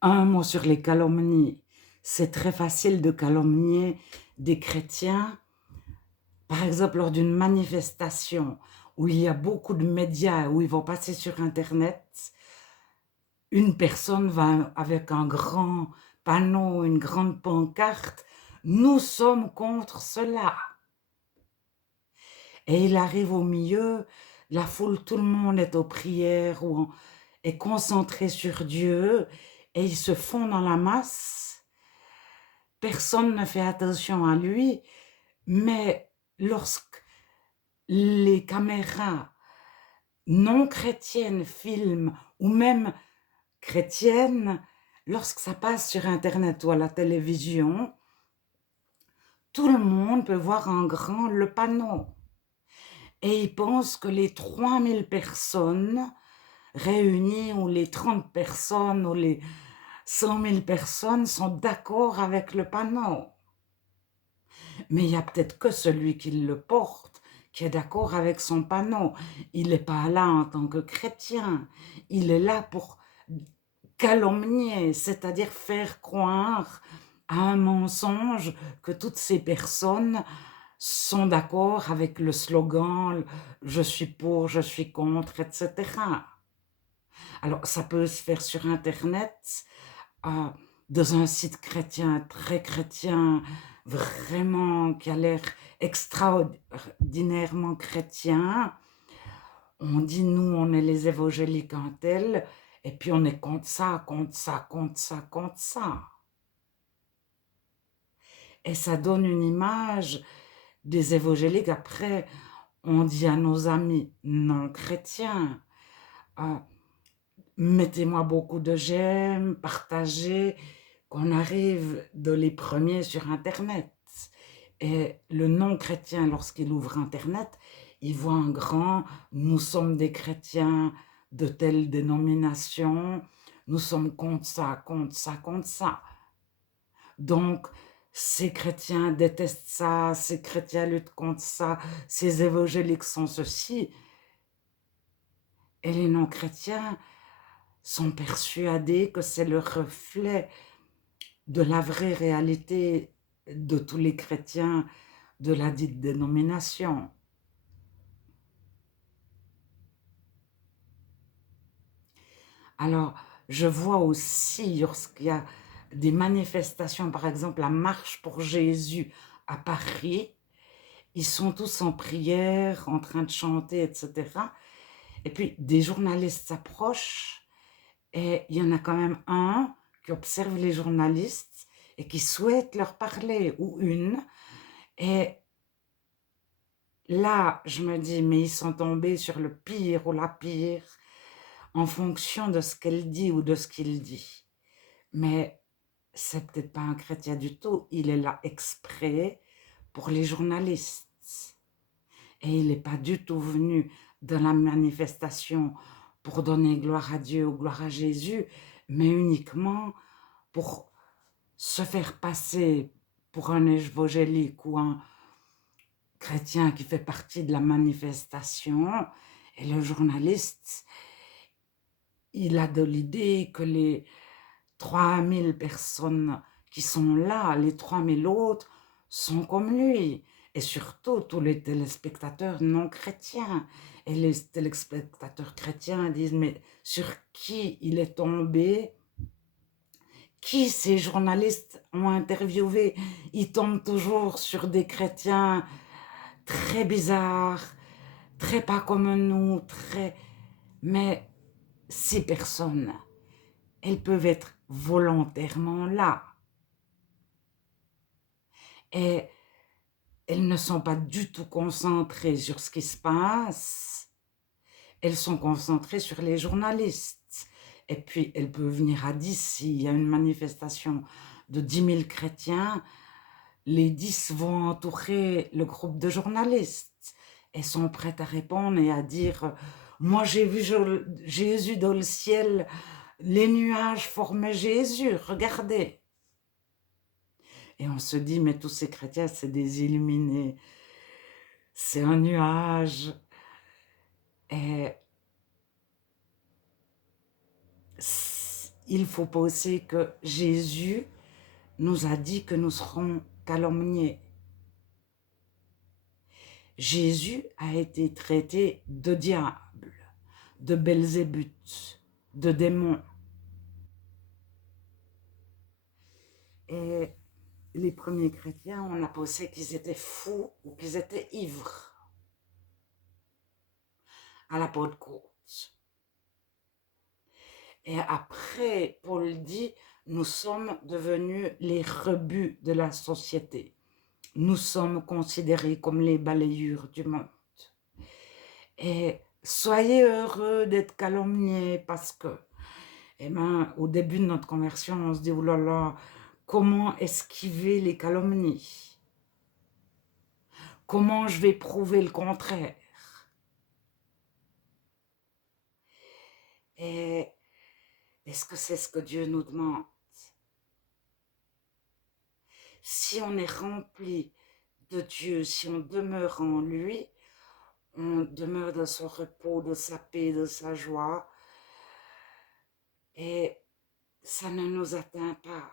Un mot sur les calomnies. C'est très facile de calomnier des chrétiens. Par exemple, lors d'une manifestation où il y a beaucoup de médias, où ils vont passer sur Internet, une personne va avec un grand panneau, une grande pancarte, nous sommes contre cela. Et il arrive au milieu, la foule, tout le monde est aux prières ou est concentré sur Dieu et ils se font dans la masse. Personne ne fait attention à lui, mais lorsque les caméras non chrétiennes filment ou même chrétiennes, lorsque ça passe sur Internet ou à la télévision, tout le monde peut voir en grand le panneau. Et ils pensent que les 3000 personnes réunies ou les 30 personnes ou les 100 000 personnes sont d'accord avec le panneau. Mais il y a peut-être que celui qui le porte qui est d'accord avec son panneau. Il n'est pas là en tant que chrétien. Il est là pour calomnier, c'est-à-dire faire croire à un mensonge que toutes ces personnes sont d'accord avec le slogan je suis pour, je suis contre, etc. Alors, ça peut se faire sur Internet, euh, dans un site chrétien, très chrétien, vraiment qui a l'air extraordinairement chrétien. On dit, nous, on est les évangéliques en tel, et puis on est contre ça, contre ça, contre ça, contre ça. Et ça donne une image des évangéliques. Après, on dit à nos amis non chrétiens, euh, mettez-moi beaucoup de j'aime, partagez, qu'on arrive de les premiers sur Internet. Et le non-chrétien, lorsqu'il ouvre Internet, il voit en grand, nous sommes des chrétiens de telle dénomination, nous sommes contre ça, contre ça, contre ça. Donc, ces chrétiens détestent ça, ces chrétiens luttent contre ça, ces évangéliques sont ceci. Et les non-chrétiens sont persuadés que c'est le reflet de la vraie réalité de tous les chrétiens de la dite dénomination. Alors, je vois aussi, lorsqu'il y a des manifestations, par exemple la Marche pour Jésus à Paris, ils sont tous en prière, en train de chanter, etc. Et puis, des journalistes s'approchent et il y en a quand même un qui observe les journalistes et qui souhaite leur parler, ou une. Et là, je me dis, mais ils sont tombés sur le pire ou la pire en fonction de ce qu'elle dit ou de ce qu'il dit. Mais c'est peut-être pas un chrétien du tout, il est là exprès pour les journalistes. Et il n'est pas du tout venu dans la manifestation pour donner gloire à Dieu ou gloire à Jésus, mais uniquement pour se faire passer pour un évangélique ou un chrétien qui fait partie de la manifestation. Et le journaliste, il a de l'idée que les 3000 personnes qui sont là, les 3000 autres, sont comme lui. Et surtout, tous les téléspectateurs non chrétiens. Et les téléspectateurs chrétiens disent, mais sur qui il est tombé? Qui ces journalistes ont interviewé? Ils tombent toujours sur des chrétiens très bizarres, très pas comme nous, très... Mais ces personnes, elles peuvent être volontairement là. Et elles ne sont pas du tout concentrées sur ce qui se passe. Elles sont concentrées sur les journalistes. Et puis, elles peuvent venir à 10 s'il y a une manifestation de 10 000 chrétiens. Les 10 vont entourer le groupe de journalistes et sont prêtes à répondre et à dire « Moi, j'ai vu Jésus dans le ciel, les nuages formaient Jésus, regardez !» Et on se dit « Mais tous ces chrétiens, c'est des illuminés, c'est un nuage. » Et il faut penser que Jésus nous a dit que nous serons calomniés. Jésus a été traité de diable, de Belzébuth, de démon. Et les premiers chrétiens, on a pensé qu'ils étaient fous ou qu'ils étaient ivres à la Pentecôte. Et après, Paul dit, nous sommes devenus les rebuts de la société. Nous sommes considérés comme les balayures du monde. Et soyez heureux d'être calomniés parce que, eh ben, au début de notre conversion, on se dit, oh là là, comment esquiver les calomnies? Comment je vais prouver le contraire? Et est-ce que c'est ce que Dieu nous demande? Si on est rempli de Dieu, si on demeure en lui, on demeure dans son repos, de sa paix, de sa joie, et ça ne nous atteint pas.